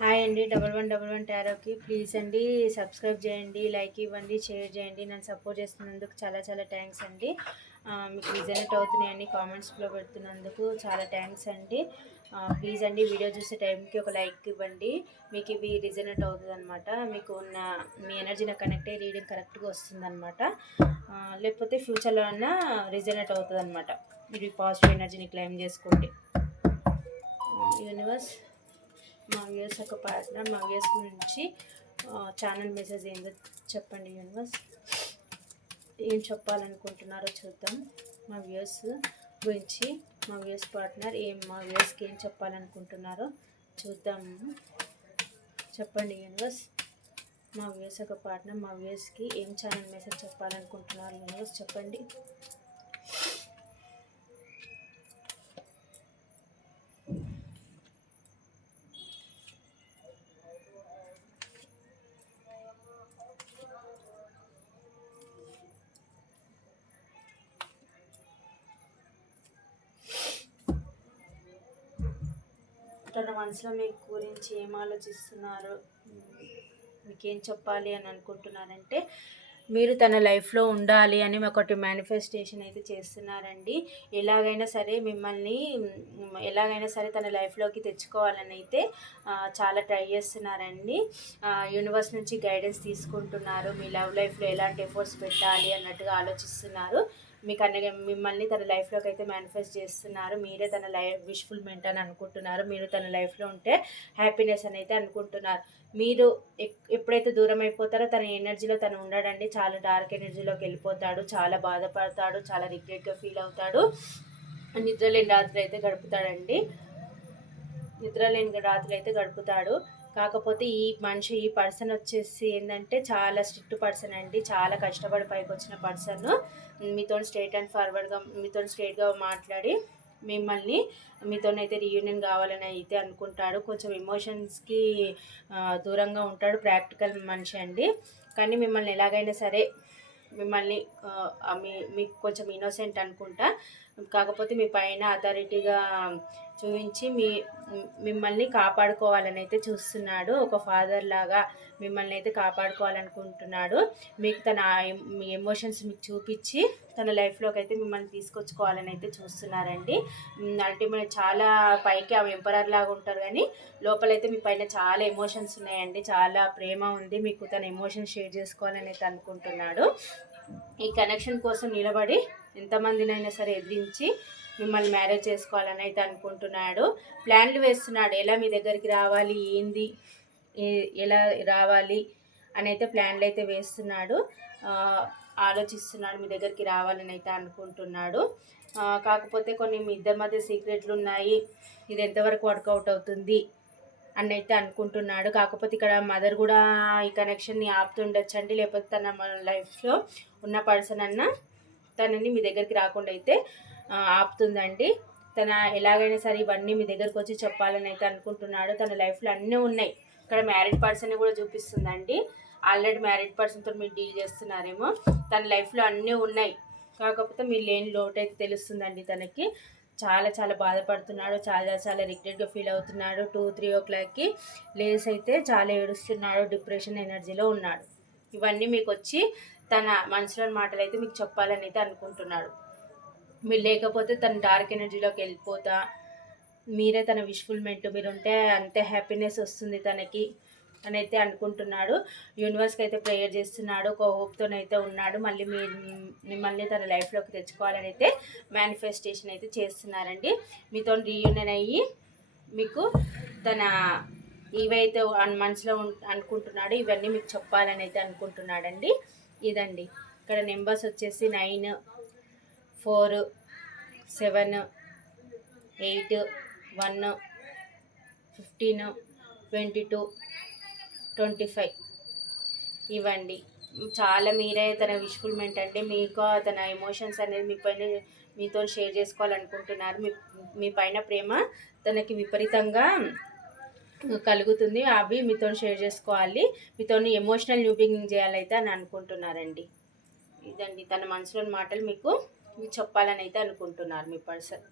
Hi అండి. 1111 టారోకి please అండి subscribe చేయండి, లైక్ ఇవ్వండి, షేర్ చేయండి. నన్ను సపోర్ట్ చేస్తున్నందుకు చాలా చాలా థ్యాంక్స్ అండి. మీకు రిజల్ట్ అవుతున్నాయని కామెంట్స్లో పెడుతున్నందుకు చాలా థ్యాంక్స్ అండి. ప్లీజ్ అండి వీడియో చూసే టైంకి ఒక లైక్ ఇవ్వండి. మీకు ఇవి రిజల్ట్ అవుతుంది అనమాట. మీకు ఉన్న మీ ఎనర్జీ నాకు కనెక్ట్ అయ్యి రీడింగ్ కరెక్ట్గా వస్తుంది అనమాట. లేకపోతే ఫ్యూచర్లో అన్నా రిజల్ట్ అవుతుంది అనమాట. ఇది పాజిటివ్ ఎనర్జీని క్లెయిమ్ చేసుకోండి. యూనివర్స్, మా వ్యూయర్స్ ఒక పార్ట్నర్, మా వ్యూయర్స్ గురించి ఛానల్ మెసేజ్ ఏందో చెప్పండి. యూనివర్స్ ఏం చెప్పాలనుకుంటున్నారో చూద్దాం. మా వ్యూయర్స్ గురించి మా వ్యూయర్స్ పార్ట్నర్ మా వ్యూయర్స్కి ఏం చెప్పాలనుకుంటున్నారో చూద్దాం. చెప్పండి యూనివర్స్. మా వ్యూయర్స్ ఒక పార్ట్నర్, మా వ్యూయర్స్కి ఏం ఛానల్ మెసేజ్ చెప్పాలనుకుంటున్నారు యూనివర్స్ చెప్పండి. తన మనసులో మీ గురించి ఏం ఆలోచిస్తున్నారు, మీకేం చెప్పాలి అని అనుకుంటున్నారంటే, మీరు తన లైఫ్లో ఉండాలి అని ఒకటి మేనిఫెస్టేషన్ అయితే చేస్తున్నారండి. ఎలాగైనా సరే తన లైఫ్లోకి తెచ్చుకోవాలని అయితే చాలా ట్రై చేస్తున్నారండి. యూనివర్స్ నుంచి గైడెన్స్ తీసుకుంటున్నారు. మీ లవ్ లైఫ్లో ఎలాంటి ఎఫర్ట్స్ పెట్టాలి అన్నట్టుగా ఆలోచిస్తున్నారు. మీకు మిమ్మల్ని తన లైఫ్లోకి అయితే మేనిఫెస్ట్ చేస్తున్నారు. మీరే తన విష్ఫుల్మెంట్ అని అనుకుంటున్నారు. మీరు తన లైఫ్లో ఉంటే హ్యాపీనెస్ అని అయితే అనుకుంటున్నారు. మీరు ఎప్పుడైతే దూరం అయిపోతారో తన ఎనర్జీలో తను ఉండడండి. చాలా డార్క్ ఎనర్జీలోకి వెళ్ళిపోతాడు. చాలా బాధపడతాడు. చాలా రిగ్రెట్గా ఫీల్ అవుతాడు. నిద్రలేని రాత్రి అయితే గడుపుతాడు. కాకపోతే ఈ పర్సన్ వచ్చేసి ఏంటంటే చాలా స్ట్రిక్ట్ పర్సన్ అండి. చాలా కష్టపడి పైకి వచ్చిన పర్సన్. మీతో స్ట్రైట్గా మాట్లాడి మీతోనైతే రీయూనియన్ కావాలని అయితే అనుకుంటాడు. కొంచెం ఎమోషన్స్కి దూరంగా ఉంటాడు. ప్రాక్టికల్ మనిషి అండి. కానీ మిమ్మల్ని ఎలాగైనా సరే మీకు కొంచెం ఇన్నోసెంట్ అనుకుంటా. కాకపోతే మీ పైన అథారిటీగా చూపించి మిమ్మల్ని కాపాడుకోవాలని అయితే చూస్తున్నాడు. ఒక ఫాదర్ లాగా మిమ్మల్ని అయితే కాపాడుకోవాలనుకుంటున్నాడు. మీకు మీ ఎమోషన్స్ మీకు చూపించి తన లైఫ్లోకి అయితే మిమ్మల్ని తీసుకొచ్చుకోవాలని అయితే చూస్తున్నారండి. అల్టిమేట్ చాలా పైకి అవి ఎంపరర్ లాగా ఉంటారు, కానీ లోపలైతే మీ పైన చాలా ఎమోషన్స్ ఉన్నాయండి. చాలా ప్రేమ ఉంది. మీకు తన ఎమోషన్స్ షేర్ చేసుకోవాలని అయితే అనుకుంటున్నాడు. ఈ కనెక్షన్ కోసం నిలబడి ఎంతమందినైనా సరే ఎదిరించి మిమ్మల్ని మ్యారేజ్ చేసుకోవాలని అయితే అనుకుంటున్నాడు. ప్లాన్లు వేస్తున్నాడు. ఎలా మీ దగ్గరికి రావాలి, ఎలా రావాలి అని అయితే ప్లాన్లు అయితే వేస్తున్నాడు. ఆలోచిస్తున్నాడు. మీ దగ్గరికి రావాలని అయితే అనుకుంటున్నాడు. కాకపోతే కొన్ని మీ ఇద్దరి మధ్య సీక్రెట్లు ఉన్నాయి. ఇది ఎంతవరకు వర్కౌట్ అవుతుంది అని అయితే అనుకుంటున్నాడు. కాకపోతే ఇక్కడ మదర్ కూడా ఈ కనెక్షన్ని ఆపుతుండొచ్చండి. లేకపోతే తన లైఫ్లో ఉన్న పర్సన్ తనని మీ దగ్గరికి రాకుండా అయితే ఆపుతుందండి. తన ఎలాగైనా సరే ఇవన్నీ మీ దగ్గరకు వచ్చి చెప్పాలని అయితే అనుకుంటున్నాడు. తన లైఫ్లో అన్నీ ఉన్నాయి. ఇక్కడ మ్యారీడ్ పర్సన్ కూడా చూపిస్తుందండి. ఆల్రెడీ మ్యారీడ్ పర్సన్తో మీరు డీల్ చేస్తున్నారేమో. తన లైఫ్లో అన్నీ ఉన్నాయి. కాకపోతే మీరు లేని లోటు అయితే తెలుస్తుందండి. తనకి చాలా చాలా బాధపడుతున్నాడు. చాలా చాలా రిగ్రెట్గా ఫీల్ అవుతున్నాడు. 2-3 o'clockకి లేస్ అయితే చాలా ఏడుస్తున్నాడు. డిప్రెషన్ ఎనర్జీలో ఉన్నాడు. ఇవన్నీ మీకు వచ్చి తన మనసులోని మాటలు అయితే మీకు చెప్పాలని అయితే అనుకుంటున్నాడు. మీరు లేకపోతే తన డార్క్ ఎనర్జీలోకి వెళ్ళిపోతా, మీరే తన విష్ఫుల్మెంట్, మీరుంటే అంతే హ్యాపీనెస్ వస్తుంది తనకి అని అయితే అనుకుంటున్నాడు. యూనివర్స్కి అయితే ప్రేయర్ చేస్తున్నాడు. ఒక హోప్తోనైతే ఉన్నాడు. మిమ్మల్ని తన లైఫ్లోకి తెచ్చుకోవాలని అయితే మేనిఫెస్టేషన్ అయితే చేస్తున్నారండి. మీతో రీయూనియన్ అయ్యి మీకు తన ఇవైతే మనసులో అనుకుంటున్నాడు ఇవన్నీ మీకు చెప్పాలని అయితే అనుకుంటున్నాడండి. ఇదండి ఇక్కడ నెంబర్స్ వచ్చేసి 9, 4, 7, 8, 1, 15, 22, 25 ఇవ్వండి. చాలా మీరే తన విష్ఫుల్మెంట్ అండి. మీకు తన ఎమోషన్స్ అనేది మీతో షేర్ చేసుకోవాలనుకుంటున్నారు. మీ పైన ప్రేమ తనకి విపరీతంగా కలుగుతుంది. అవి మీతో షేర్ చేసుకోవాలి. మీతో ఎమోషనల్ న్యూ బిగినింగ్ చేయాలైతే అని అనుకుంటున్నారండి. ఇదండి తన మనసులోని మాటలు మీకు చెప్పాలని అయితే అనుకుంటున్నారు మీ పర్సన్.